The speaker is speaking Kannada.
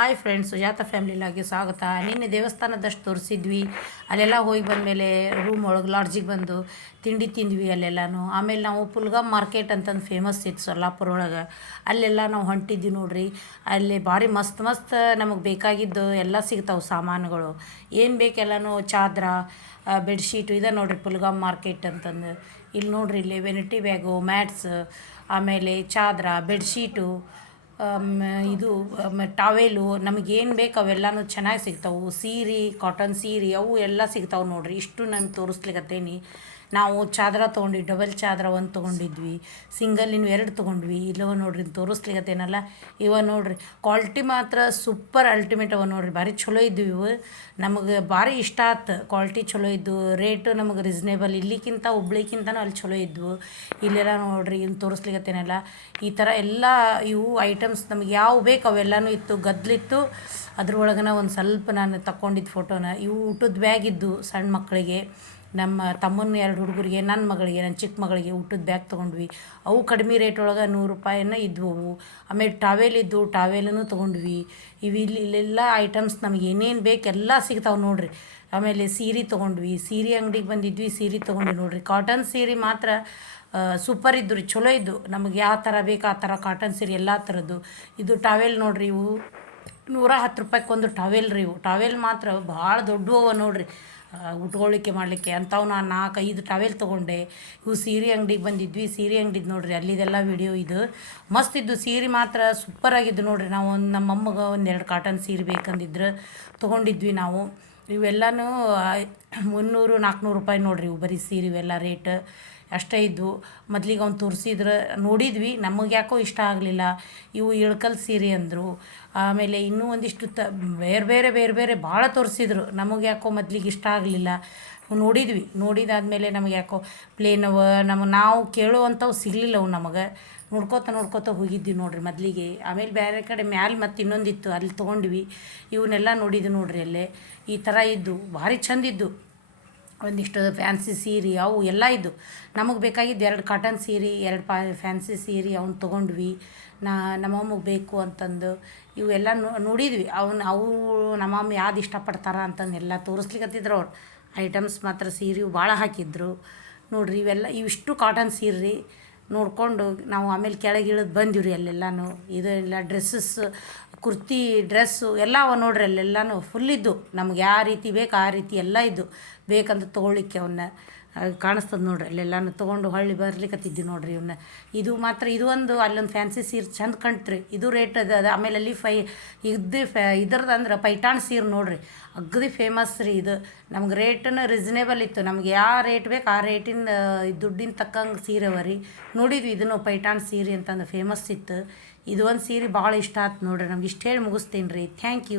ಹಾಯ್ ಫ್ರೆಂಡ್ಸ್, ಸುಜಾತ ಫ್ಯಾಮಿಲಿಲಾಗಿ ಸ್ವಾಗತ. ನಿನ್ನೆ ದೇವಸ್ಥಾನದಷ್ಟು ತೋರಿಸಿದ್ವಿ. ಅಲ್ಲೆಲ್ಲ ಹೋಗಿ ಬಂದಮೇಲೆ ರೂಮ್ ಒಳಗೆ ಲಾಡ್ಜಿಗೆ ಬಂದು ತಿಂಡಿ ತಿಂದ್ವಿ ಅಲ್ಲೆಲ್ಲನೂ. ಆಮೇಲೆ ನಾವು ಪುಲ್ಗಾಮ್ ಮಾರ್ಕೆಟ್ ಅಂತಂದು ಫೇಮಸ್ ಇತ್ತು ಸೊಲ್ಲಾಪುರ ಒಳಗೆ. ಅಲ್ಲೆಲ್ಲ ನಾವು ಹೊಂಟಿದ್ವಿ ನೋಡ್ರಿ. ಅಲ್ಲಿ ಭಾರಿ ಮಸ್ತ್ ಮಸ್ತ್ ನಮಗೆ ಬೇಕಾಗಿದ್ದು ಎಲ್ಲ ಸಿಗ್ತಾವೆ ಸಾಮಾನುಗಳು. ಏನು ಬೇಕೆಲ್ಲನೂ ಚಾದ್ರ, ಬೆಡ್ಶೀಟು ಇದೆ ನೋಡ್ರಿ ಪುಲ್ಗಾಮ್ ಮಾರ್ಕೆಟ್ ಅಂತಂದು. ಇಲ್ಲಿ ನೋಡ್ರಿ, ಇಲ್ಲಿ ವೆನಿಟಿ ಬ್ಯಾಗು, ಮ್ಯಾಟ್ಸ್, ಆಮೇಲೆ ಚಾದ್ರ, ಬೆಡ್ಶೀಟು, ಇದು ಟಾವೆಲು, ನಮಗೇನು ಬೇಕು ಅವೆಲ್ಲನೂ ಚೆನ್ನಾಗಿ ಸಿಗ್ತಾವೆ. ಸೀರೆ, ಕಾಟನ್ ಸೀರೆ ಅವು ಎಲ್ಲ ಸಿಗ್ತಾವೆ ನೋಡ್ರಿ. ಇಷ್ಟು ನಾನು ತೋರಿಸ್ಲಿಕ್ಕತ್ತೇನಿ. ನಾವು ಚಾದ್ರ ತೊಗೊಂಡ್ವಿ, ಡಬಲ್ ಚಾದ್ರ ಒಂದು ತೊಗೊಂಡಿದ್ವಿ, ಸಿಂಗಲ್ ಇನ್ನು 2 ತೊಗೊಂಡ್ವಿ. ಇಲ್ಲವ ನೋಡ್ರಿ ತೋರಿಸ್ಲಿಕ್ಕತ್ತೇನಲ್ಲ. ಇವ ನೋಡ್ರಿ, ಕ್ವಾಲಿಟಿ ಮಾತ್ರ ಸೂಪರ್ ಅಲ್ಟಿಮೇಟ್ ಅವ ನೋಡ್ರಿ. ಭಾರಿ ಚಲೋ ಇದ್ವು ಇವು. ನಮಗೆ ಭಾರಿ ಇಷ್ಟ ಆಯ್ತು. ಕ್ವಾಲಿಟಿ ಚಲೋ ಇದ್ದು, ರೇಟು ನಮಗೆ ರೀಸ್ನೇಬಲ್. ಇಲ್ಲಿಕ್ಕಿಂತ ಹುಬ್ಳಿಕ್ಕಿಂತನೂ ಅಲ್ಲಿ ಚಲೋ ಇದ್ವು. ಇಲ್ಲೆಲ್ಲ ನೋಡ್ರಿ ಇನ್ನು ತೋರಿಸ್ಲಿಕ್ಕತ್ತೇನಲ್ಲ. ಈ ಥರ ಎಲ್ಲ ಇವು ಐಟಮ್ಸ್ ನಮಗೆ ಯಾವ ಬೇಕು ಅವೆಲ್ಲನೂ ಇತ್ತು. ಗದ್ದಲಿತ್ತು. ಅದ್ರೊಳಗನ ಒಂದು ಸ್ವಲ್ಪ ನಾನು ತಗೊಂಡಿದ್ದು ಫೋಟೋನ. ಇವು ಊಟದ ಬ್ಯಾಗ್ ಇದ್ದು ಸಣ್ಣ ಮಕ್ಕಳಿಗೆ, ನಮ್ಮ ತಮ್ಮನ 2 ಹುಡುಗರಿಗೆ, ನನ್ನ ಮಗಳಿಗೆ, ನನ್ನ ಚಿಕ್ಕ ಮಗಳಿಗೆ ಊಟದ ಬ್ಯಾಗ್ ತೊಗೊಂಡ್ವಿ. ಅವು ಕಡಿಮೆ ರೇಟ್ ಒಳಗೆ 100 ರೂಪಾಯಿನ ಇದ್ವು ಅವು. ಆಮೇಲೆ ಟಾವೆಲ್ ಇದ್ದು, ಟಾವೆಲನ್ನು ತೊಗೊಂಡ್ವಿ. ಇಲ್ಲೆಲ್ಲ ಐಟಮ್ಸ್ ನಮಗೆ ಏನೇನು ಬೇಕು ಎಲ್ಲ ಸಿಗ್ತಾವೆ ನೋಡ್ರಿ. ಆಮೇಲೆ ಸೀರೆ ತೊಗೊಂಡ್ವಿ. ಸೀರೆ ಅಂಗಡಿಗೆ ಬಂದಿದ್ವಿ, ಸೀರೆ ತೊಗೊಂಡ್ವಿ ನೋಡ್ರಿ. ಕಾಟನ್ ಸೀರೆ ಮಾತ್ರ ಸೂಪರ್ ಇದ್ದು ರೀ, ಚಲೋ ಇದ್ದು. ನಮಗೆ ಯಾವ ಥರ ಬೇಕು ಆ ಥರ ಕಾಟನ್ ಸೀರೆ ಎಲ್ಲ ಥರದ್ದು. ಇದು ಟಾವೆಲ್ ನೋಡ್ರಿ. ಇವು 110 ರೂಪಾಯಿಗೊಂದು ಟಾವೆಲ್ ರೀ. ಇವು ಟಾವೆಲ್ ಮಾತ್ರ ಭಾಳ ದೊಡ್ಡವು ಅವ ನೋಡ್ರಿ, ಉಟ್ಕೊಳ್ಳಿಕ್ಕೆ ಮಾಡಲಿಕ್ಕೆ. ಅಂಥವು ನಾನು 4-5 ಟಾವೆಲ್ ತೊಗೊಂಡೆ. ಇವು ಸೀರೆ ಅಂಗಡಿಗೆ ಬಂದಿದ್ವಿ. ಸೀರೆ ಅಂಗಡಿದು ನೋಡ್ರಿ, ಅಲ್ಲಿದೆಲ್ಲ ವಿಡಿಯೋ ಇದು. ಮಸ್ತ್ ಇದ್ದು ಸೀರೆ ಮಾತ್ರ ಸೂಪರಾಗಿದ್ದು ನೋಡ್ರಿ. ನಾವು ನಮ್ಮ ಅಮ್ಮಗೆ 1-2 ಕಾಟನ್ ಸೀರೆ ಬೇಕಂದಿದ್ರೆ ತೊಗೊಂಡಿದ್ವಿ ನಾವು. ಇವೆಲ್ಲನೂ 300-400 ರೂಪಾಯಿ ನೋಡ್ರಿ. ಇವು ಬರೀ ಸೀರೆ ಇವೆಲ್ಲ ರೇಟ್ ಅಷ್ಟೇ ಇದ್ವು. ಮೊದ್ಲಿಗೆ ಅವ್ನು ತೋರಿಸಿದ್ರೆ ನೋಡಿದ್ವಿ, ನಮಗೆ ಯಾಕೋ ಇಷ್ಟ ಆಗಲಿಲ್ಲ. ಇವು ಇಳ್ಕಲ್ ಸೀರೆ ಅಂದರು. ಆಮೇಲೆ ಇನ್ನೂ ಒಂದಿಷ್ಟು ಬೇರೆ ಬೇರೆ ಭಾಳ ತೋರಿಸಿದ್ರು. ನಮಗೆ ಯಾಕೋ ಮೊದ್ಲಿಗೆ ಇಷ್ಟ ಆಗಲಿಲ್ಲ. ನೋಡಿದ್ವಿ, ನೋಡಿದಾದ್ಮೇಲೆ ನಮಗೆ ಯಾಕೋ ಪ್ಲೇನವ ನಾವು ಕೇಳುವಂಥವು ಸಿಗಲಿಲ್ಲ. ಅವು ನಮಗೆ ನೋಡ್ಕೋತ ಹೋಗಿದ್ವಿ ನೋಡ್ರಿ ಮೊದಲಿಗೆ. ಆಮೇಲೆ ಬೇರೆ ಕಡೆ ಮ್ಯಾಲೆ ಮತ್ತು ಇನ್ನೊಂದಿತ್ತು, ಅಲ್ಲಿ ತೊಗೊಂಡ್ವಿ. ಇವನ್ನೆಲ್ಲ ನೋಡಿದ್ವಿ ನೋಡ್ರಿ. ಅಲ್ಲೇ ಈ ಥರ ಇದ್ದು ಭಾರಿ ಚಂದಿದ್ದು. ಒಂದಿಷ್ಟು ಫ್ಯಾನ್ಸಿ ಸೀರೆ ಅವು ಎಲ್ಲ ಇದ್ದು. ನಮಗೆ ಬೇಕಾಗಿದ್ದು 2 ಕಾಟನ್ ಸೀರೆ, 2 ಫ್ಯಾನ್ಸಿ ಸೀರೆ ಅವ್ನು ತೊಗೊಂಡ್ವಿ. ನಮ್ಮಮ್ಮಗೆ ಬೇಕು ಅಂತಂದು ಇವೆಲ್ಲ ನೋಡಿದ್ವಿ. ಅವು ನಮ್ಮಮ್ಮ ಯಾವ್ದು ಇಷ್ಟಪಡ್ತಾರ ಅಂತಂದು ಎಲ್ಲ ತೋರಿಸ್ಲಿಕ್ಕತ್ತಿದ್ರು ಅವ್ರು. ಐಟಮ್ಸ್ ಮಾತ್ರ ಸೀರೆ ಭಾಳ ಹಾಕಿದ್ರು ನೋಡ್ರಿ. ಇವಿಷ್ಟು ಕಾಟನ್ ಸೀರೆ ನೋಡಿಕೊಂಡು ನಾವು ಆಮೇಲೆ ಕೆಳಗೆ ಇಳಿದು ಬಂದಿವಿ ರೀ. ಅಲ್ಲೆಲ್ಲನೂ ಇದೆಲ್ಲ ಡ್ರೆಸ್ಸಸ್, ಕುರ್ತಿ ಡ್ರೆಸ್ಸು ಎಲ್ಲ ಅವ ನೋಡ್ರಿ. ಅಲ್ಲೆಲ್ಲನೂ ಫುಲ್ ಇದ್ದು. ನಮ್ಗೆ ಯಾವ ರೀತಿ ಬೇಕು ಆ ರೀತಿ ಎಲ್ಲ ಇದ್ದು. ಬೇಕಂತ ತೊಗೊಳ್ಳಿಕ್ಕೆ ಅವನ್ನ ಕಾಣಿಸ್ತದೆ ನೋಡ್ರಿ. ಅಲ್ಲೆಲ್ಲನೂ ತೊಗೊಂಡು ಹೊಳ್ಳಿ ಬರ್ಲಿಕ್ಕತ್ತಿದ್ವಿ ನೋಡ್ರಿ ಇವನ್ನ. ಇದು ಮಾತ್ರ ಇದು ಒಂದು ಅಲ್ಲೊಂದು ಫ್ಯಾನ್ಸಿ ಸೀರೆ ಚಂದ ಕಂಡ್ರಿ. ಇದು ರೇಟ್ ಅದು. ಆಮೇಲೆ ಅಲ್ಲಿ ಇದ್ರದ್ದು ಅಂದ್ರೆ ಪೈಠಾಣಿ ಸೀರೆ ನೋಡ್ರಿ, ಅಗದಿ ಫೇಮಸ್ ರೀ ಇದು. ನಮ್ಗೆ ರೇಟನ್ನು ರೀಸನೇಬಲ್ ಇತ್ತು. ನಮ್ಗೆ ಯಾವ ರೇಟ್ ಬೇಕು ಆ ರೇಟಿನ ದುಡ್ಡಿನ ತಕ್ಕಂಗೆ ಸೀರೆ ಅವ ರೀ. ನೋಡಿದ್ವಿ ಇದನ್ನು ಪೈಠಾಣಿ ಸೀರೆ ಅಂತಂದು ಫೇಮಸ್ ಇತ್ತು. ಇದು ಒಂದು ಸೀರೆ ಭಾಳ ಇಷ್ಟ ಆಯ್ತು ನೋಡ್ರಿ. ನಮ್ಗೆ ಇಷ್ಟು ಹೇಳಿ ಮುಗಿಸ್ತೀನಿ ರೀ. Thank you.